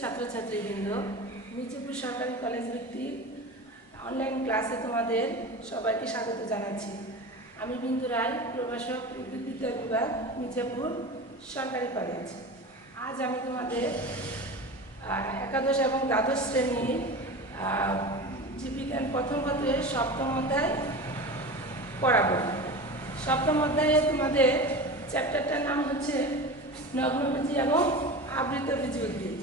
ছাত্রছাত্রীবৃন্দ, মির্জাপুর সরকারি কলেজ ভিত্তিক অনলাইন ক্লাসে তোমাদের সবাইকে স্বাগত জানাচ্ছি। আমি বিন্দু রায়, প্রভাষক, উদ্ভিদবিদ্যা বিভাগ, মির্জাপুর সরকারি কলেজ। আজ আমি তোমাদের একাদশ এবং দ্বাদশ শ্রেণীর জীববিজ্ঞান প্রথম পত্রের সপ্তম অধ্যায় পড়াবো। সপ্তম অধ্যায়ে তোমাদের চ্যাপ্টারটার নাম হচ্ছে নগ্নবীজি এবং আবৃতবীজি উদ্ভিদ।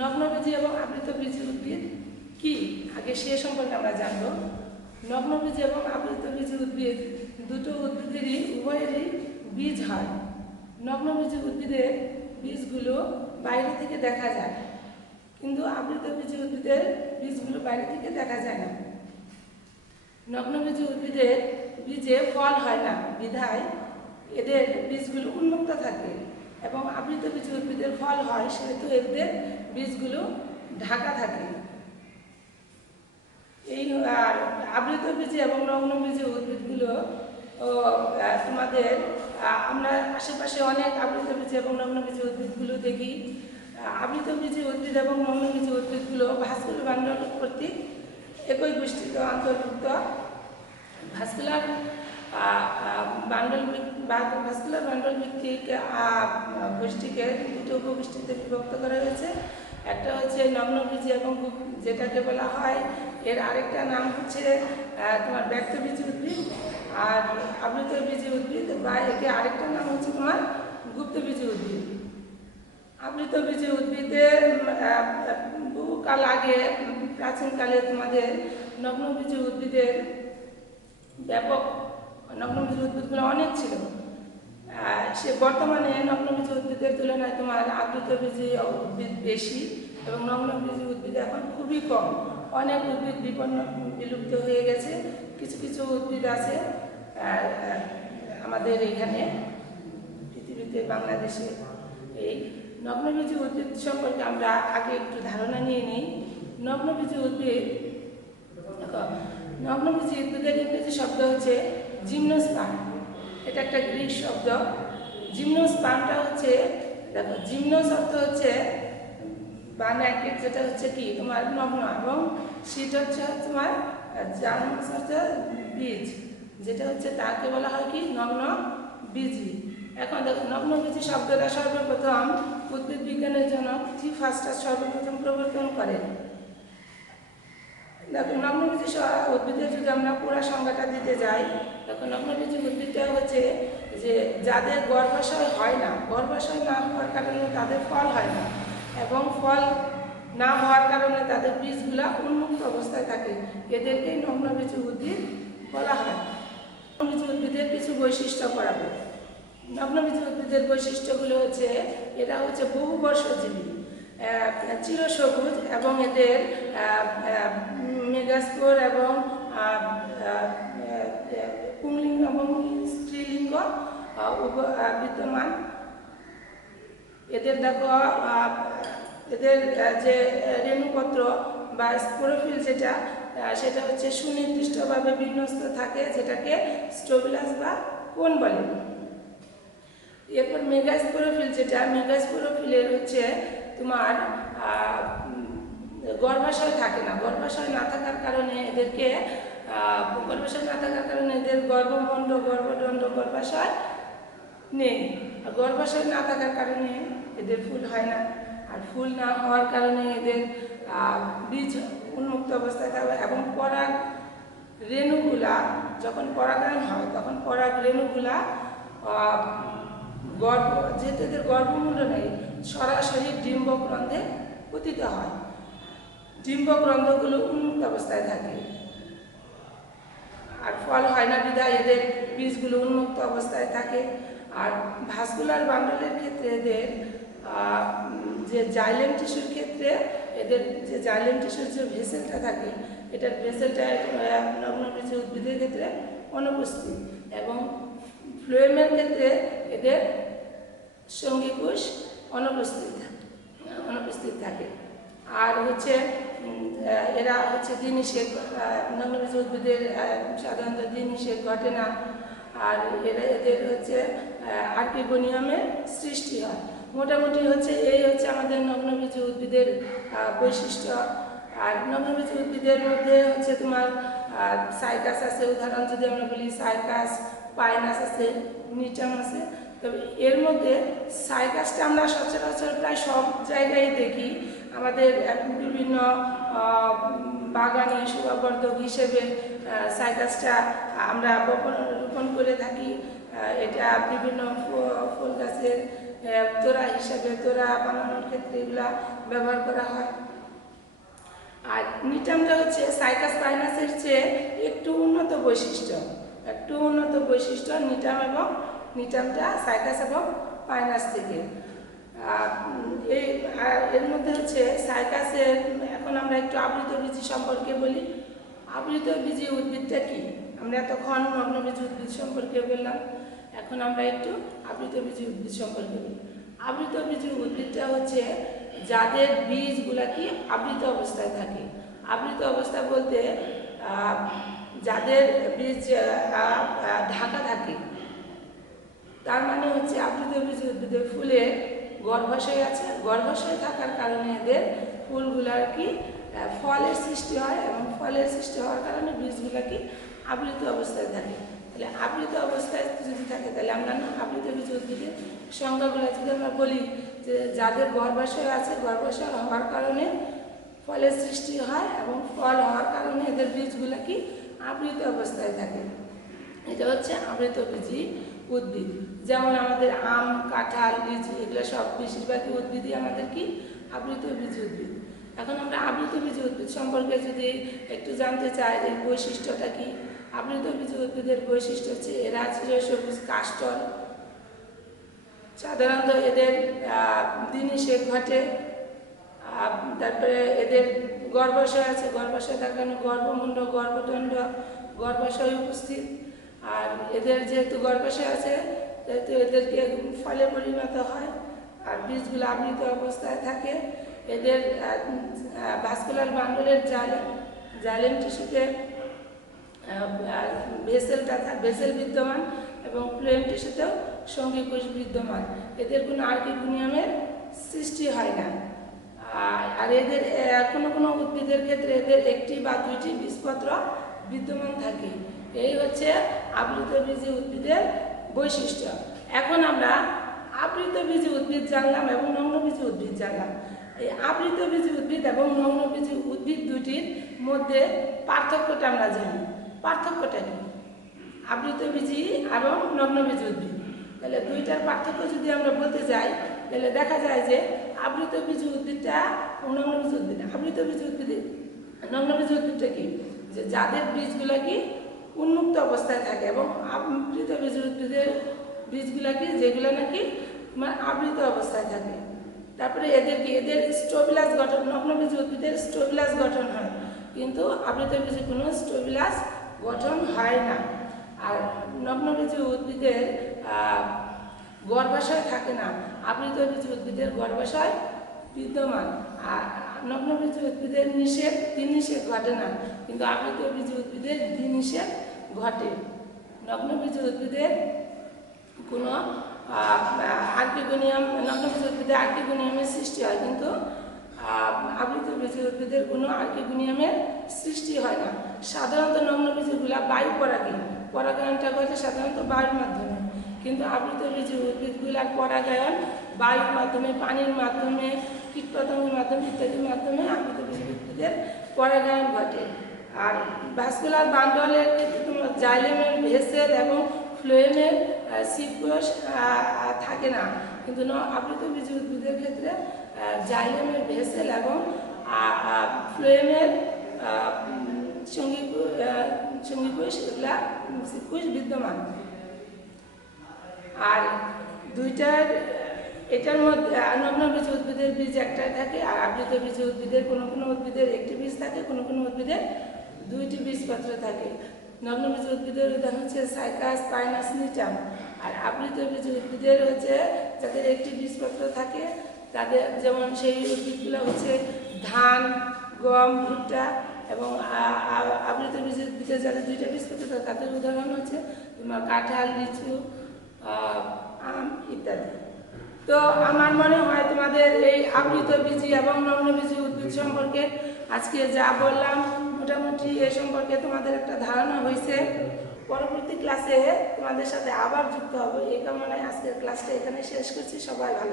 নগ্নবীজি এবং আবৃতবীজি উদ্ভিদ কি, আগে সে সম্পর্কে আমরা জানবো। নগ্নবীজি এবং আবৃতবীজি উদ্ভিদ দুটো উদ্ভিদেরই উভয়েরই বীজ হয়। নগ্নবীজি উদ্ভিদের বীজগুলো বাইরে থেকে দেখা যায়, কিন্তু আবৃতবীজি উদ্ভিদের বীজগুলো বাইরে থেকে দেখা যায় না। নগ্নবীজি উদ্ভিদের বীজে ফল হয় না বিধায় এদের বীজগুলো উন্মুক্ত থাকে, এবং আবৃতবীজি উদ্ভিদের ফল হয় সেহেতু এদের বীজগুলো ঢাকা থাকে। এই আবৃতবীজি এবং নগ্নবীজি উদ্ভিদগুলো তোমাদের আমরা আশেপাশে অনেক আবৃতবীজি এবং নগ্নবীজি উদ্ভিদগুলো দেখি। আবৃতবীজি উদ্ভিদ এবং নগ্নবীজি উদ্ভিদগুলো ভাস্কুলার বান্ডল কর্তৃক একই গোষ্ঠীতে অন্তর্ভুক্ত। ভাস্কুলার বান্ডল ভিত্তিক গোষ্ঠীকে দুটো উপগোষ্ঠীতে বিভক্ত করা হয়েছে। একটা হচ্ছে নগ্নবীজি এবং যেটাকে বলা হয়, এর আরেকটা নাম হচ্ছে তোমার ব্যক্তবীজি উদ্ভিদ, আর আবৃতবীজি উদ্ভিদ বা একে আরেকটা নাম হচ্ছে তোমার গুপ্তবীজি উদ্ভিদ। আবৃতবীজি উদ্ভিদের বহুকাল আগে প্রাচীনকালে তোমাদের নগ্নবীজি উদ্ভিদের ব্যাপক নগ্নবীজি উদ্ভিদগুলো অনেক ছিল। সে বর্তমানে নগ্নবীজি উদ্ভিদের তুলনায় তোমার আবৃতবীজি উদ্ভিদ বেশি এবং নগ্নবীজি উদ্ভিদ এখন খুবই কম। অনেক উদ্ভিদ বিলুপ্ত হয়ে গেছে। কিছু কিছু উদ্ভিদ আছে আমাদের এখানে পৃথিবীতে, বাংলাদেশে। এই নগ্নবীজি উদ্ভিদ সম্পর্কে আমরা আগে একটু ধারণা নিয়ে নিই। নগ্নবীজি উদ্ভিদ, নগ্নবীজি উদ্ভিদের ইংরেজি শব্দ হচ্ছে জিমনোস্পার্ম। এটা একটা গ্রিক শব্দ। জিমনোস্পার্মটা হচ্ছে, দেখো, জিমনোস অর্থ হচ্ছে বা ন্যাকেট, যেটা হচ্ছে কি তোমার নগ্ন, এবং শীত হচ্ছে তোমার জার্মাস হচ্ছে বীজ, যেটা হচ্ছে তাকে বলা হয় কি নগ্ন বীজি। এখন দেখো, নগ্নবীজি শব্দটা সর্বপ্রথম উদ্ভিদ বিজ্ঞানের জনক জি ফাস্টার সর্বপ্রথম প্রবর্তন করেন। দেখো, নগ্নবীজি উদ্ভিদের যদি আমরা পুরো সংজ্ঞাটা দিতে যাই, দেখো, নগ্নবীজি উদ্ভিদটা হচ্ছে যে যাদের গর্ভাশয় হয় না, গর্ভাশয় না হওয়ার কারণে তাদের ফল হয় না, এবং ফল না হওয়ার কারণে তাদের বীজগুলা উন্মুক্ত অবস্থায় থাকে, এদেরকেই নগ্নবীজি উদ্ভিদ বলা হয়। নগ্নবীজি উদ্ভিদের কিছু বৈশিষ্ট্য পড়াবো। নগ্নবীজি উদ্ভিদের বৈশিষ্ট্যগুলো হচ্ছে, এরা হচ্ছে বহুবর্ষজীবী, চিরসবুজ, এবং এদের মেগাস্পোর এবং পুংলিঙ্গ এবং স্ত্রীলিঙ্গ বিদ্যমান। এদের দেখো, এদের যে রেণুপত্র বা স্পোরোফিল সেটা হচ্ছে সুনির্দিষ্টভাবে বিন্যস্ত থাকে, যেটাকে স্টোবিলাস বা কোন বলে। এরপর মেগাস্পোরোফিল, মেগাস্পোরোফিলের হচ্ছে তোমার গর্ভাশয় থাকে না। গর্ভাশয় না থাকার কারণে এদের গর্ভমুণ্ড, গর্ভদণ্ড, গর্ভাশয় নেই। আর গর্ভাশয় না থাকার কারণে এদের ফুল হয় না, আর ফুল না হওয়ার কারণে এদের বীজ উন্মুক্ত অবস্থায় থাকবে, এবং পরাগ রেণুগুলা যখন পরাগায়ন হয় তখন পরাগ রেণুগুলা যেহেতু এদের গর্ভমুণ্ড নেই, সরাসরি ডিম্বক রন্ধ্রে পতিত হয়। ডিম্বক রন্ধ্রগুলো উন্মুক্ত অবস্থায় থাকে, আর ফল হয় না বিধায় এদের বীজগুলো উন্মুক্ত অবস্থায় থাকে। আর ভাস্কুলার বান্ডলের ক্ষেত্রে এদের যে জাইলেম টিস্যুর ক্ষেত্রে এদের যে জাইলেম টিস্যুর যে ভেসেলটা থাকে, এটার ভেসেলটা নগ্নবীজি উদ্ভিদের ক্ষেত্রে অনুপস্থিত, এবং ফ্লোয়েমের ক্ষেত্রে এদের সঙ্গীকোষ অনুপস্থিত থাকে। আর হচ্ছে এরা হচ্ছে দ্বিনিষেক, নগ্নবীজি উদ্ভিদের সাধারণত দ্বিনিষেক ঘটে না, আর এদের হচ্ছে আর্কিগোনিয়ামের সৃষ্টি হয়। মোটামুটি হচ্ছে এই হচ্ছে আমাদের নগ্নবীজ উদ্ভিদের বৈশিষ্ট্য। আর নগ্নবীজ উদ্ভিদের মধ্যে হচ্ছে তোমার সাইকাস আছে, উদাহরণ যদি আমরা বলি সাইকাস, পাইনাস আছে, নিটাম আছে। তবে এর মধ্যে সাইকাসটা আমরা সচরাচর প্রায় সব জায়গায় দেখি। আমাদের বিভিন্ন বাগানে শোভাবর্ধক হিসেবে সাইকাসটা আমরা রোপণ করে থাকি। এটা বিভিন্ন ফুল গাছের তোড়া হিসাবে, তোড়া বানানোর ক্ষেত্রে এগুলা ব্যবহার করা হয়। আর নিটামটা হচ্ছে সাইকাস পাইনাসের চেয়ে একটু উন্নত বৈশিষ্ট্য নিটাম এবং নিটামটা সাইকাস এবং পাইনাস থেকে। এর মধ্যে হচ্ছে সাইকাসের, এখন আমরা একটু আবৃতবীজী সম্পর্কে বলি। আবৃতবীজী উদ্ভিদটা কি? আমরা এতক্ষণ নগ্নবীজী উদ্ভিদ সম্পর্কে বললাম, এখন আমরা একটু আবৃতবীজী উদ্ভিদ সম্পর্কে বলি। আবৃতবীজী উদ্ভিদটা হচ্ছে যাদের বীজগুলা কি আবৃত অবস্থায় থাকে। আবৃত অবস্থা বলতে যাদের বীজ ঢাকা থাকে, তার মানে হচ্ছে আবৃতবীজী উদ্ভিদের ফুলে গর্ভাশয় আছে, গর্ভাশয় থাকার কারণে এদের ফুলগুলার কি ফলের সৃষ্টি হয়, এবং ফলের সৃষ্টি হওয়ার কারণে বীজগুলা কি আবৃত অবস্থায় থাকে। তাহলে আবৃত অবস্থায় যদি থাকে তাহলে আমরা আবৃতবীজী উদ্ভিদের সংজ্ঞাগুলো যদি আমরা বলি যে যাদের গর্ভাশয় আছে, গর্ভাশয় হওয়ার কারণে ফলের সৃষ্টি হয় এবং ফল হওয়ার কারণে এদের বীজগুলো কি আবৃত অবস্থায় থাকে। এটা হচ্ছে আবৃতবীজী উদ্ভিদ। যেমন আমাদের আম, কাঁঠাল, লিচু এগুলো সব বেশিরভাগই উদ্ভিদই আমাদের কি আবৃতবীজী উদ্ভিদ। এখন আমরা আবৃতবীজী উদ্ভিদ সম্পর্কে যদি একটু জানতে চাই এর বৈশিষ্ট্যটা কি। আবৃতবীজী উদ্ভিদের বৈশিষ্ট্য হচ্ছে এরা চিরসবুজ কাষ্ঠল, সাধারণত এদের দিননিষেক ঘটে। তারপরে এদের গর্ভাশয় আছে, গর্ভাশয় থাকার কারণে গর্ভমুণ্ড, গর্ভদণ্ড, গর্ভাশয় উপস্থিত। আর এদের যেহেতু গর্ভাশয় আছে সেহেতু এদেরকে ফলে পরিণত হয়, আর বীজগুলো আবৃত অবস্থায় থাকে। এদের ভাস্কুলার বান্ডলের জাইলেম টিস্যুতে ভেসেল বিদ্যমান এবং ফ্লোয়েম টিস্যুতেও সঙ্গী কোষ বিদ্যমান। এদের কোনো আর্কিগোনিয়ামের সৃষ্টি হয় না। আর এদের কোনো উদ্ভিদের ক্ষেত্রে এদের একটি বা দুইটি বীজপত্র বিদ্যমান থাকে। এই হচ্ছে আবৃতবীজী উদ্ভিদের বৈশিষ্ট্য। এখন আমরা আবৃতবীজী উদ্ভিদ জানলাম এবং নগ্নবীজী উদ্ভিদ জানলাম। এই আবৃতবীজী উদ্ভিদ এবং নগ্নবীজী উদ্ভিদ দুটির মধ্যে পার্থক্যটা আমরা জানি। পার্থক্যটা কি? আবৃতবীজী এবং নগ্নবীজী উদ্ভিদ, তাহলে দুইটার পার্থক্য যদি আমরা বলতে যাই তাহলে দেখা যায় যে আবৃতবীজী উদ্ভিদটা নগ্নবীজী উদ্ভিদ, আবৃতবীজী উদ্ভিদে নগ্নবীজী উদ্ভিদটা কি যে যাদের বীজগুলো কি উন্মুক্ত অবস্থায় থাকে, এবং আবৃতবীজী উদ্ভিদের বীজগুলো কি যেগুলো নাকি মানে আবৃত অবস্থায় থাকে। তারপরে এদের স্টোবিলাস গঠন, নগ্নবীজী উদ্ভিদের স্টোবিলাস গঠন হয়, কিন্তু আবৃতবীজী কোনো স্টোবিলাস গঠন হয় না। আর নগ্নবীজী উদ্ভিদের গর্ভাশয় থাকে না, আবৃতবীজী উদ্ভিদের গর্ভাশয় বিদ্যমান। আর নগ্নবীজী উদ্ভিদের দিননিষেক ঘটে না, কিন্তু আবৃতবীজী উদ্ভিদের দিননিষেক ঘটে। নগ্নবীজী উদ্ভিদের কোনো নগ্নবীজী উদ্ভিদের আর্কিগোনিয়ামের সৃষ্টি হয়, কিন্তু আবৃতবীজী উদ্ভিদের কোনো আর্কিগোনিয়ামের সৃষ্টি হয় না। সাধারণত নগ্নবীজীগুলা বায়ু পরাগায়নটা ঘটে সাধারণত বায়ুর মাধ্যমে, কিন্তু আবৃতবীজী উদ্ভিদগুলার পরাগায়ন বায়ুর মাধ্যমে, পানির মাধ্যমে, কীটপতঙ্গের মাধ্যমে ইত্যাদির মাধ্যমে আবৃতবীজী উদ্ভিদের পরাগায়ন ঘটে। আর ভাস্কুলার বান্ডলের ক্ষেত্রে তোমার জাইলেমের ভেসেল এবং ফ্লোয়েমের সিপকোষ থাকে না, কিন্তু আবৃতবীজী উদ্ভিদের ক্ষেত্রে জাইলেমের ভেসেল এবং ফ্লোয়েমের সঙ্গীকোষ এগুলা সিপকোষ বিদ্যমান। আর দুইটার এটার মধ্যে নগ্নবীজী উদ্ভিদের বীজ একটাই থাকে, আর আবৃতবীজী উদ্ভিদের কোনো উদ্ভিদের একটি বীজ থাকে, কোনো উদ্ভিদের দুইটি বীজপত্র থাকে। নগ্নবীজী উদ্ভিদের উদাহরণ হচ্ছে সাইকাস, পাইনাস, নিটাম। আর আবৃতবীজী উদ্ভিদের হচ্ছে যাদের একটি বীজপত্র থাকে তাদের, যেমন সেই উদ্ভিদগুলো হচ্ছে ধান, গম, ভুট্টা। এবং আবৃতবীজী উদ্ভিদের যাদের দুইটা বীজপত্র থাকে তাদের উদাহরণ হচ্ছে তোমার কাঁঠাল, লিচু, আম ইত্যাদি। তো আমার মনে হয় তোমাদের এই আবৃতবীজী এবং নগ্নবীজী উদ্ভিদ সম্পর্কে আজকে যা বললাম মোটামুটি এ সম্পর্কে তোমাদের একটা ধারণা হয়েছে। পরবর্তী ক্লাসে তোমাদের সাথে আবার যুক্ত হবো এই কামনায় আজকের ক্লাসটা এখানে শেষ করছি। সবাই ভালো